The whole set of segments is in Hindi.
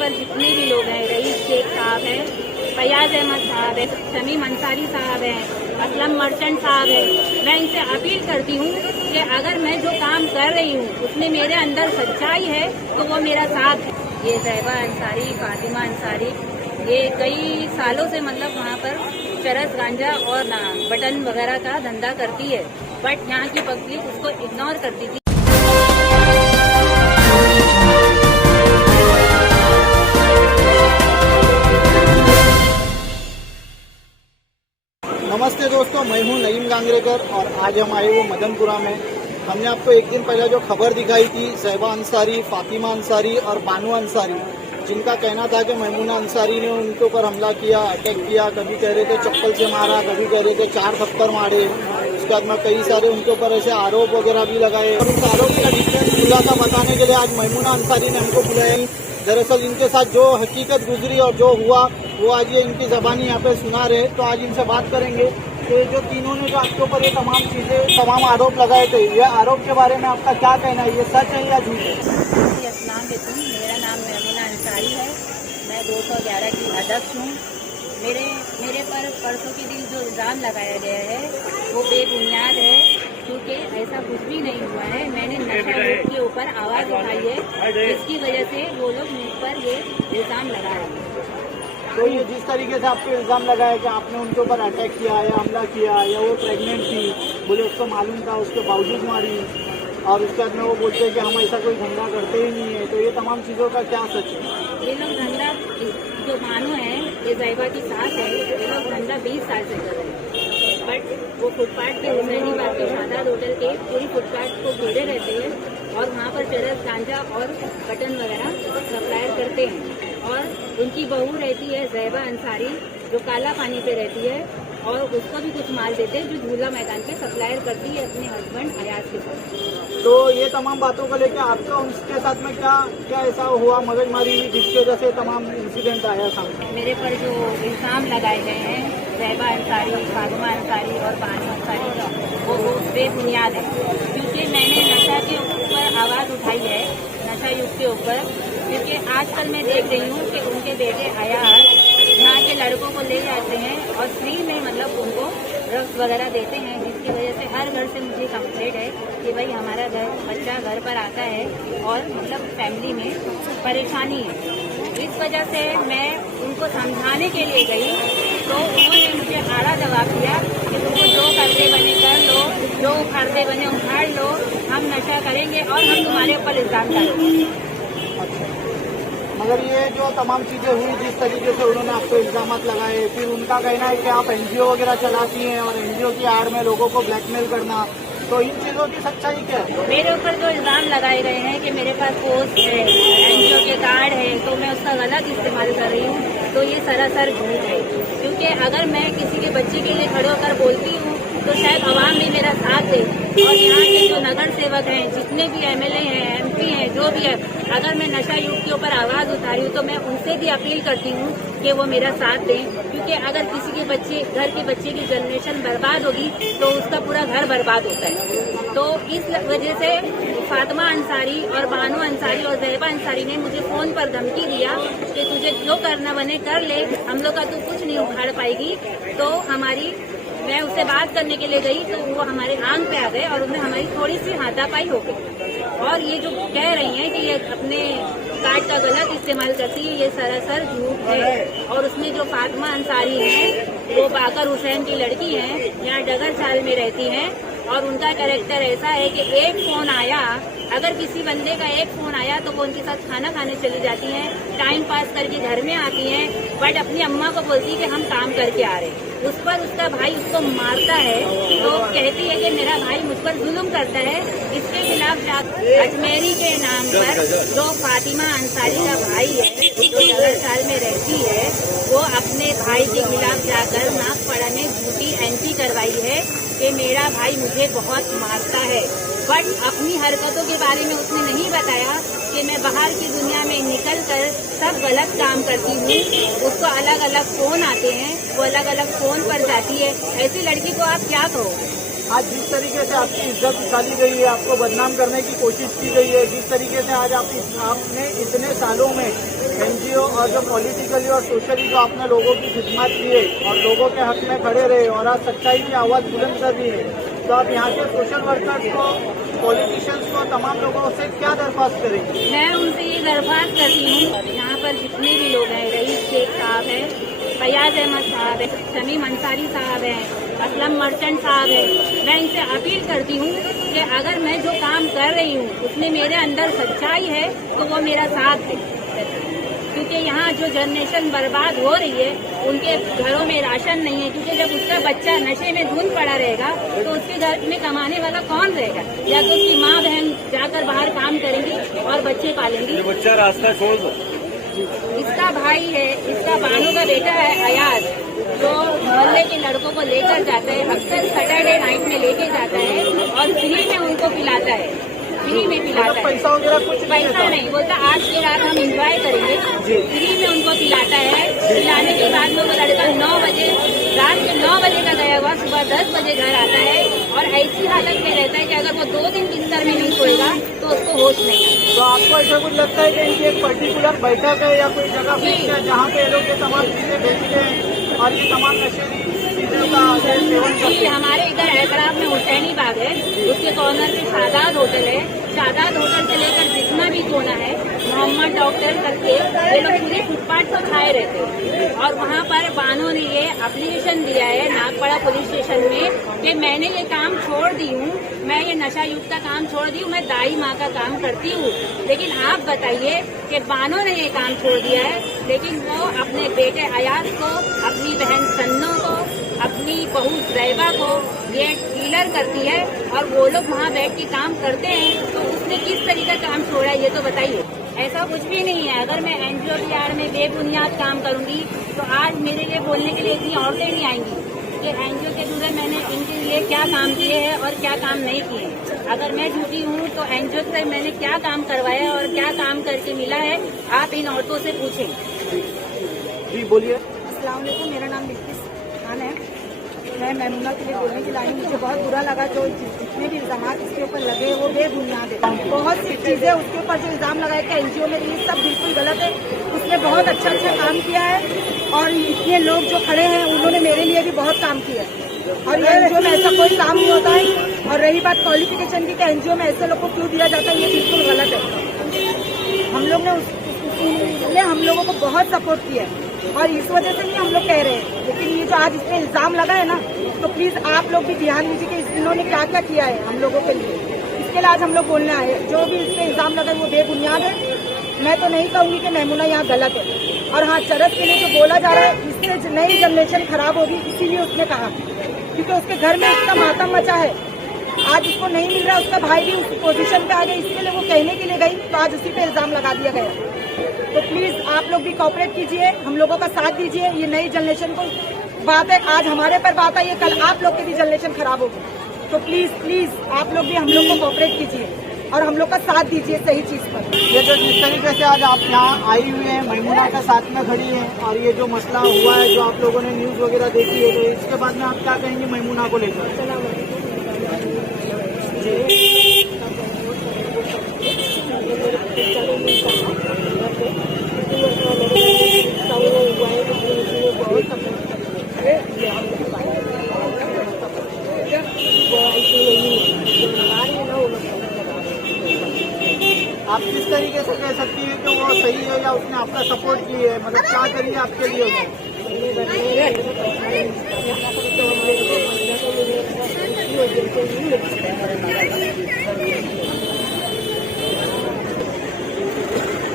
पर जितने भी लोग हैं, रईस शेख साहब हैं, फयाज अहमद साहब है, शमीम अंसारी साहब हैं, असलम मर्चेंट साहब है, मैं इनसे अपील करती हूँ कि अगर मैं जो काम कर रही हूँ उसमें मेरे अंदर सच्चाई है तो वो मेरा साथ है। ये ज़ैबा अंसारी, फातिमा अंसारी, ये कई सालों से मतलब वहाँ पर चरस, गांजा और बटन वगैरह का धंधा करती है, बट यहाँ की पब्लिक उसको इग्नोर करती थी। नमस्ते दोस्तों, मैं हूं नईम गांगरेकर और आज हम आए वो मदनपुरा में। हमने आपको एक दिन पहले जो खबर दिखाई थी ज़ैबा अंसारी, फातिमा अंसारी और बानू अंसारी, जिनका कहना था कि मैमूना अंसारी ने उनके ऊपर हमला किया, अटैक किया, कभी कह रहे थे चप्पल से मारा, कभी कह रहे थे 4 थप्पड़ मारे। उसके बाद में कई सारे उनके ऊपर ऐसे आरोप वगैरह भी लगाए और उस आरोप का डिटेल्स खुला था बताने के लिए आज मैमूना अंसारी ने हमको बुलाया। दरअसल इनके साथ जो हकीकत गुजरी और जो हुआ वो आज ये इनकी ज़बानी यहाँ पे सुना रहे, तो आज इनसे बात करेंगे कि जो तीनों ने जो आपके ऊपर ये तमाम चीज़ें, तमाम आरोप लगाए थे, ये आरोप के बारे में आपका क्या कहना है, ये सच है या झूठ है? अस्सलाम वालेकुम, मेरा नाम मैमूना अंसारी है, मैं 211 की अध्यक्ष हूँ। मेरे पर परसों के दिन जो इल्ज़ाम लगाया गया है वो बेबुनियाद है, क्योंकि ऐसा कुछ भी नहीं हुआ है। मैंने नशा रोक के ऊपर आवाज़ उठाई है, जिसकी वजह से वो लोग मुझ पर ये इल्ज़ाम लगा रहे हैं। तो ये जिस तरीके से आपको इल्ज़ाम लगाया कि आपने उनके ऊपर अटैक किया या हमला किया या वो प्रेग्नेंट थी, बोले उसको मालूम था, उसके बावजूद मारी, और उसके बाद में वो बोलते हैं कि हम ऐसा कोई धंधा करते ही नहीं है, तो ये तमाम चीज़ों का क्या सच है? ये लोग धंधा, जो मानो है, ये ज़ैबा की सास है, ये लोग धंधा 20 साल से कर रहे हैं, बट वो फुटपाथ के हुसैनीबाद के शादात होटल के पूरी फुटपाथ को घेरे रहते हैं और वहाँ पर चरस, गांजा और बटन वगैरह सप्लायर करते हैं। और उनकी बहू रहती है ज़ैबा अंसारी, जो काला पानी पे रहती है, और उसको भी कुछ माल देते हैं, जो झूला मैदान के सप्लायर करती है अपने हस्बैंड अयाज के साथ। तो ये तमाम बातों को लेकर आपका उनके साथ में क्या ऐसा हुआ, मगजमारी हुई, जिसकी वजह से तमाम इंसिडेंट आया सामने? मेरे पर जो इल्ज़ाम लगाए गए हैं ज़ैबा अंसारी, फातिमा अंसारी और बानू अंसारी, वो बेबुनियाद है, क्योंकि मैंने नशा के ऊपर आवाज़ उठाई है, नशा युग के ऊपर, क्योंकि आजकल मैं देख रही हूँ कि उनके बेटे अयाज यहाँ के लड़कों को ले जाते हैं और फ्री में मतलब उनको ड्रग्स वगैरह देते हैं, जिसकी वजह से हर घर से मुझे कंप्लेंट है कि भाई हमारा बच्चा घर पर आता है और मतलब फैमिली में परेशानी है। इस वजह से मैं उनको समझाने के लिए गई, तो उन्होंने मुझे आड़ा जवाब दिया कि तुमको जो करते बने कर लो, जो उखाड़ते बने उखाड़ लो, हम नशा करेंगे और हम तुम्हारे ऊपर इल्ज़ाम डालेंगे। मगर ये जो तमाम चीज़ें हुई, जिस तरीके से उन्होंने आपको इल्ज़ाम लगाए, फिर उनका कहना है कि आप NGO वगैरह चलाती हैं और NGO की आड़ में लोगों को ब्लैकमेल करना, तो इन चीज़ों की सच्चाई क्या है? मेरे ऊपर जो इल्ज़ाम लगाए गए हैं कि मेरे पास पोस्ट है, NGO के कार्ड है, तो मैं उसका गलत इस्तेमाल कर रही हूँ, तो ये सरासर झूठ है। क्योंकि अगर मैं किसी के बच्चे के लिए खड़े होकर बोलती हूँ तो शायद आवाम भी मेरा साथ दे, और यहाँ के जो नगर सेवक हैं, जितने भी MLA हैं, MP हैं, जो भी है, अगर मैं नशा युग के ऊपर आवाज़ उतारी हूँ तो मैं उनसे भी अपील करती हूँ कि वो मेरा साथ दें, क्योंकि अगर किसी के घर के बच्चे की जनरेशन बर्बाद होगी तो उसका पूरा घर बर्बाद होता है। तो इस वजह से फातिमा अंसारी और बानू अंसारी और ज़ैबा अंसारी ने मुझे फ़ोन पर धमकी दिया कि तुझे जो करना बने कर ले, हम लोग का तू कुछ नहीं उखाड़ पाएगी। तो मैं उससे बात करने के लिए गई तो वो हमारे आंग पे आ गए और उन्हें हमारी थोड़ी सी हाथापाई हो गई। और ये जो कह रही हैं कि ये अपने कार्ड का गलत इस्तेमाल करती है, ये सरासर झूठ है। और उसमें जो फातिमा अंसारी हैं, वो बाकर हुसैन की लड़की हैं, यहाँ डगर साल में रहती हैं, और उनका कैरेक्टर ऐसा है कि एक फ़ोन आया, अगर किसी बंदे का एक फ़ोन आया तो वो उनके साथ खाना खाने चली जाती हैं, टाइम पास करके घर में आती हैं, बट अपनी अम्मा को बोलती है कि हम काम करके आ रहे हैं। उस पर उसका भाई उसको मारता है, तो कहती है कि मेरा भाई मुझ पर जुल्म करता है। इसके खिलाफ अजमेरी के नाम पर जो फातिमा अंसारी का भाई है, जो डगर साल में रहती है, वो अपने भाई के खिलाफ जाकर नागपाड़ा में झूठी एंट्री करवाई है कि मेरा भाई मुझे बहुत मारता है। बट अपनी हरकतों के बारे में उसने नहीं बताया कि मैं बाहर की दुनिया में निकलकर सब गलत काम करती हूँ। उसको अलग अलग फोन आते हैं, वो अलग अलग फोन पर जाती है। ऐसी लड़की को आप क्या कहो? आज जिस तरीके से आपकी इज्जत उछाली गई है, आपको बदनाम करने की कोशिश की गई है, जिस तरीके से आज आपने इतने सालों में एनजीओ और जो पॉलिटिकली और सोशली जो आपने लोगों की खिदमत की है और लोगों के हक में खड़े रहे और आज सच्चाई की आवाज़ बुलंद कर रही है, तो आप यहाँ के सोशल वर्कर्स को, पॉलिटिशियंस को, तमाम लोगों से क्या दरख्वास्त करेंगे? मैं उनसे ये दरख्वास्त करती हूँ, यहाँ पर जितने भी लोग हैं, रईस शेख साहब हैं, फयाज अहमद साहब है, शमीम अंसारी साहब है, असलम मर्चेंट साहब है, मैं इनसे अपील करती हूँ कि अगर मैं जो काम कर रही हूँ उसमें मेरे अंदर सच्चाई है तो वो मेरा साथ है, क्योंकि यहाँ जो जनरेशन बर्बाद हो रही है उनके घरों में राशन नहीं है, क्योंकि जब उसका बच्चा नशे में धुंध पड़ा रहेगा तो उसके घर में कमाने वाला कौन रहेगा? या तो उसकी माँ बहन जाकर बाहर काम करेंगी और बच्चे पालेंगी। बच्चा रास्ता छोड़ दो। इसका भाई है, इसका बानू का बेटा है अयाज, जो मोहल्ले के लड़कों को लेकर जाता है, अक्सर सैटरडे नाइट में लेके जाता है और फ्री में उनको पिलाता है, फ्री में पिलाता है। पैसा वगैरह कुछ पैसा नहीं, बोलता आज की रात हम एंजॉय करेंगे, फ्री में उनको पिलाता है। पिलाने के बाद में वो लड़का 9 बजे, रात के 9 बजे का गया हुआ सुबह 10 बजे घर आता है और ऐसी हालत में रहता है कि अगर वो 2 दिन बिस्तर में नहीं सोएगा तो उसको होश नहीं आता। तो आपको ऐसा कुछ लगता है कि इनकी एक पर्टिकुलर बैठक है या कोई जगह फिक्स है जहाँ पे ये लोग ये तमाम चीजें बेचते हैं और ये तमाम नशेली चीजों का सेवन करते जी, हैं? हमारे इधर हैदराबाद में हुसैनी बाग है, उसके कॉर्नर पे शादात होटल है, शादात होटल से लेकर जितना भी कोना है, मोहम्मद डॉक्टर करके ये लोग पूरे फुटपाथ पर खाए रहते हैं। और वहाँ पर बानों ने ये एप्लीकेशन दिया है नागपाड़ा पुलिस स्टेशन में कि मैंने ये काम छोड़ दी हूँ, मैं ये नशा युक्त का काम छोड़ दी हूँ, मैं दाई माँ का काम करती हूँ। लेकिन आप बताइए कि बानों ने ये काम छोड़ दिया है, लेकिन वो अपने बेटे अयाज को, अपनी बहन सन्नो को, अपनी बहू जैबा को ये डीलर करती है और वो लोग वहाँ बैठ के काम करते हैं। तो उसने किस तरीके का काम छोड़ा है ये तो बताइए। ऐसा कुछ भी नहीं है। अगर मैं एनजीओ की आड़ में बेबुनियाद काम करूंगी तो आज मेरे लिए बोलने के लिए इतनी औरतें नहीं आएंगी कि एनजीओ के थ्रू मैंने इनके लिए क्या काम किए हैं और क्या काम नहीं किए। अगर मैं झूठी हूँ तो एनजीओ से मैंने क्या काम करवाया है और क्या काम करके मिला है, आप इन औरतों से पूछें। जी बोलिए। अस्सलाम वालेकुम, मेरा नाम बिल्किस खान है। मैं मैमुना के लिए बोलने के लाई, मुझे बहुत बुरा लगा जो जितने भी इल्जाम इसके ऊपर लगे वो बेबुनियाद है। बहुत सी चीजें उसके ऊपर जो इल्जाम लगाए कि एनजीओ में, ये सब बिल्कुल गलत है। उसने बहुत अच्छा काम किया है और इतने लोग जो खड़े हैं उन्होंने मेरे लिए भी बहुत काम किया है और ये एनजीओ में ऐसा कोई काम नहीं होता है। और रही बात क्वालिफिकेशन की कि एनजीओ में ऐसे लोग को क्यों दिया जाता है, ये बिल्कुल गलत है। हम लोग ने उसने हम लोगों को बहुत सपोर्ट किया है और इस वजह से नहीं हम लोग कह रहे हैं। लेकिन ये जो आज इसमें इल्जाम लगा है ना, तो प्लीज आप लोग भी ध्यान दीजिए कि इन्होंने क्या क्या किया है हम लोगों के लिए। इसके लिए आज हम लोग बोलना है, जो भी इसमें इल्जाम लगा है वो बेबुनियाद है। मैं तो नहीं कहूंगी कि मैमुना यहाँ गलत है। और हाँ, चरस के लिए जो बोला जा रहा है इससे नई जनरेशन खराब होगी, इसीलिए उसने कहा, क्योंकि उसके घर में इसका मातम मचा है। आज उसको नहीं मिल रहा, उसका भाई भी उस पोजीशन पे आ गया, इसके लिए वो कहने के लिए गई तो आज उसी पे इल्जाम लगा दिया गया। तो प्लीज आप लोग भी कोऑपरेट कीजिए, हम लोगों का साथ दीजिए। ये नई जनरेशन को बात है, आज हमारे पर बात आई है, कल आप लोग की भी जनरेशन खराब होगी। तो प्लीज आप लोग भी हम लोग को कोऑपरेट कीजिए और हम लोग का साथ दीजिए सही चीज पर। ये जो जिस तरीके से आज आप यहाँ आई हुई है, मैमुना के साथ में खड़ी है और ये जो मसला हुआ है, जो आप लोगों ने न्यूज वगैरह देखी है, तो इसके बाद में आप क्या कहेंगे मैमुना को लेकर? आप किस तरीके से कह सकती है कि वो सही है या उसने आपका सपोर्ट की है? मतलब क्या करिए आपके लिए?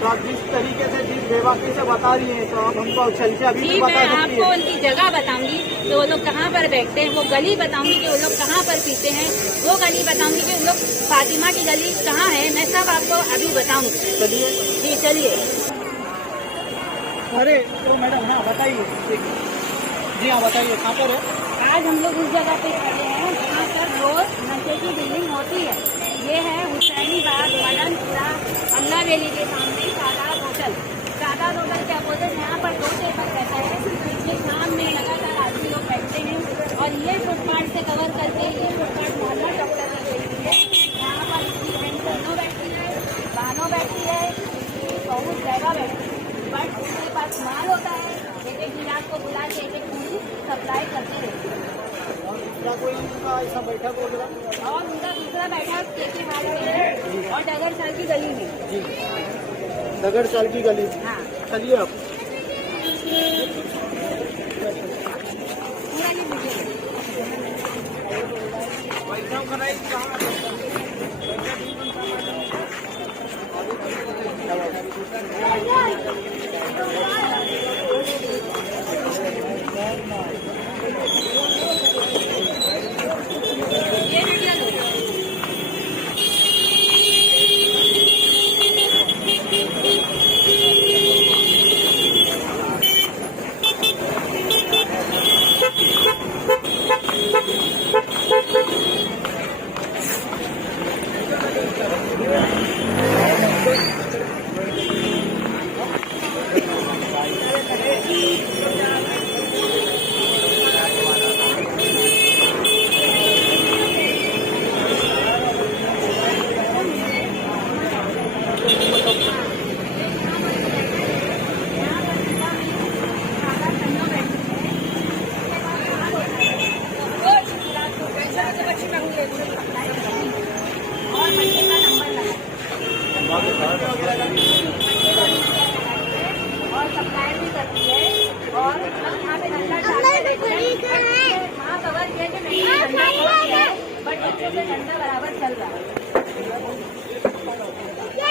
तो आप जिस तरीके से जिस बेवाकी से बता रही है, तो आप हमको चल के अभी जी, भी मैं बता सकती आपको है? उनकी जगह बताऊंगी कि वो लोग कहाँ पर बैठते हैं, वो गली बताऊंगी कि वो लोग कहाँ पर पीते हैं, वो गली बताऊंगी कि वो लोग फातिमा की गली कहाँ है, मैं सब आपको अभी बताऊंगी। चलिए। जी चलिए। अरे तो मैडम, हाँ बताइए। जी हाँ बताइए, कहाँ पर है? आज हम लोग उस जगह पे खड़े हैं जहाँ पर रोज नशे की बिल्डिंग होती है। ये है हुसैनी बाग, मदनपुरा, अल्लाह वैली के सामने शादात होटल। शादात होटल के अपोजिट यहाँ पर 2 टेबल रहता है, जिसमें शाम में लगातार आदमी लोग बैठते हैं। और ये फुटपाथ से कवर करके ये फुटपाथ मोहल्ला डॉक्टर की गई है। यहाँ पर इसकी बहन सन्नो बैठती है, बानो बैठती है, बहुत जगह बैठती है। सप्लाई करते रहते हैं। और दूसरा कोई उनका ऐसा बैठक वगैरह? और उनका दूसरा बैठक केके हाट में है और डगरसाल की गली में। जी, नगरचाल की गली। हाँ, चलिए आप। पूरा ये वीडियो ये वीडियो लो। और सप्लाई भी करती है और यहाँ पे धंधा वहाँ कवर किया कि नहीं धंधा बहुत है बट बच्चों से धंधा बराबर चल रहा है।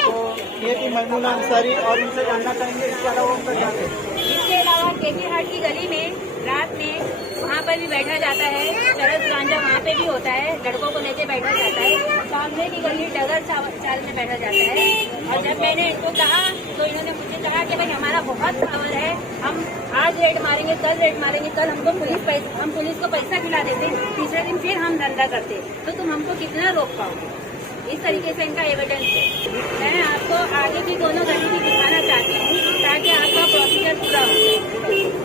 तो ये थी मैमूना अंसारी और इनसे जानना चाहेंगे इसके अलावा उनका क्या है? इसके अलावा केके हाट की गली में रात में वहाँ पर भी बैठा जाता है, चरस गांजा वहाँ पे भी होता है, लड़कों को लेके बैठा जाता है। सामने की गली डगर चाल में बैठा जाता है। और जब मैंने इनको कहा तो इन्होंने मुझे कहा कि भाई हमारा बहुत पावर है, हम आज रेड मारेंगे, कल रेड मारेंगे, कल हमको हम पुलिस को पैसा खिला देते, तीसरे दिन फिर हम धंधा करते, तो तुम हमको कितना रोक पाओगे? इस तरीके से इनका एविडेंस है। मैं आपको आगे भी दोनों गली भी दिखाना चाहती हूँ ताकि आपका प्रोसीजर पूरा हो।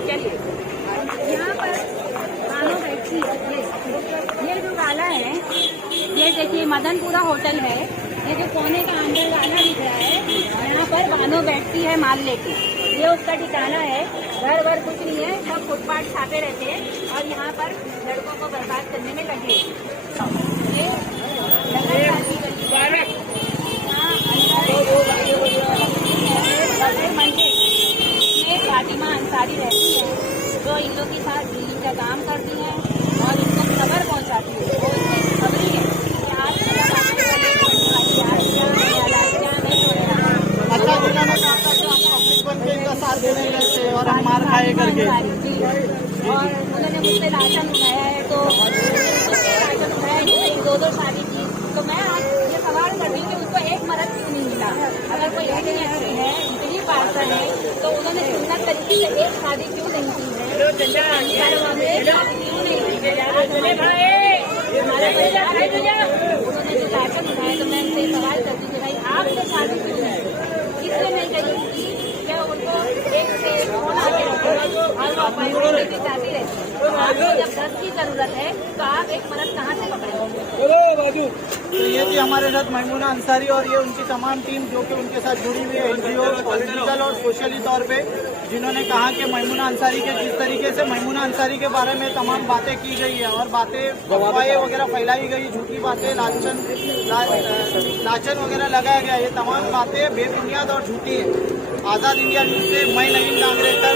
चलिए, यहाँ पर खानों बैठती है, ये जो वाला है, ये देखिए मदनपुरा होटल है, ये जो कोने का अंदर वाला दिख रहा है, यहाँ पर बानो बैठती है माल लेके, ये उसका ठिकाना है। घर वर कुछ नहीं है, सब फुटपाथ छापे रहते हैं और यहाँ पर लड़कों को बर्बाद करने में लगे। ये फातिमा अंसारी रहती है जो इन लोग के साथ डीलिंग का काम करती है और इनको खबर पहुंचाती है। वो इसकी खबरी है कि आज अच्छा, जिन्होंने कहा था कि हम पब्लिक बन के इनका साथ देने गए थे और हम मार खाए करके, और उन्होंने मुझसे राशन उठाया है, तो राशन उठाया दो शादी की। तो मैं आज ये सवाल कर रही हूँ कि उसको एक मर्द क्यों नहीं मिला? अगर कोई इतनी अच्छी है, इतनी पार्षद है, तो उन्होंने सुंदर तरीके से एक शादी क्यों नहीं की है? क्यों नहीं की है? उन्होंने जो राशन उठाया, तो मैं उनसे सवाल करती हूँ भाई आपसे शादी क्यों नहीं किसने नहीं करी थी? क्या उनको एक से फोन आके रखो और वो अपॉइंटमेंट की चाहती रहती है। तो आपको जब 10 की जरूरत है तो आप एक मर्द कहाँ से पकड़ेंगे? तो ये थी हमारे साथ मैमूना अंसारी और ये उनकी तमाम टीम जो कि उनके साथ जुड़ी हुई है, एनजीओ, पॉलिटिकल और सोशली तौर पे, जिन्होंने कहा कि मैमूना अंसारी के जिस तरीके से मैमूना अंसारी के बारे में तमाम बातें की गई है और बातें अफवाहें वगैरह फैलाई गई, झूठी बातें, लांछन वगैरह लगाया गया, ये तमाम बातें बेबुनियाद और झूठी है। आज़ाद इंडिया न्यूज़ से मैं नईम गांगरेकर।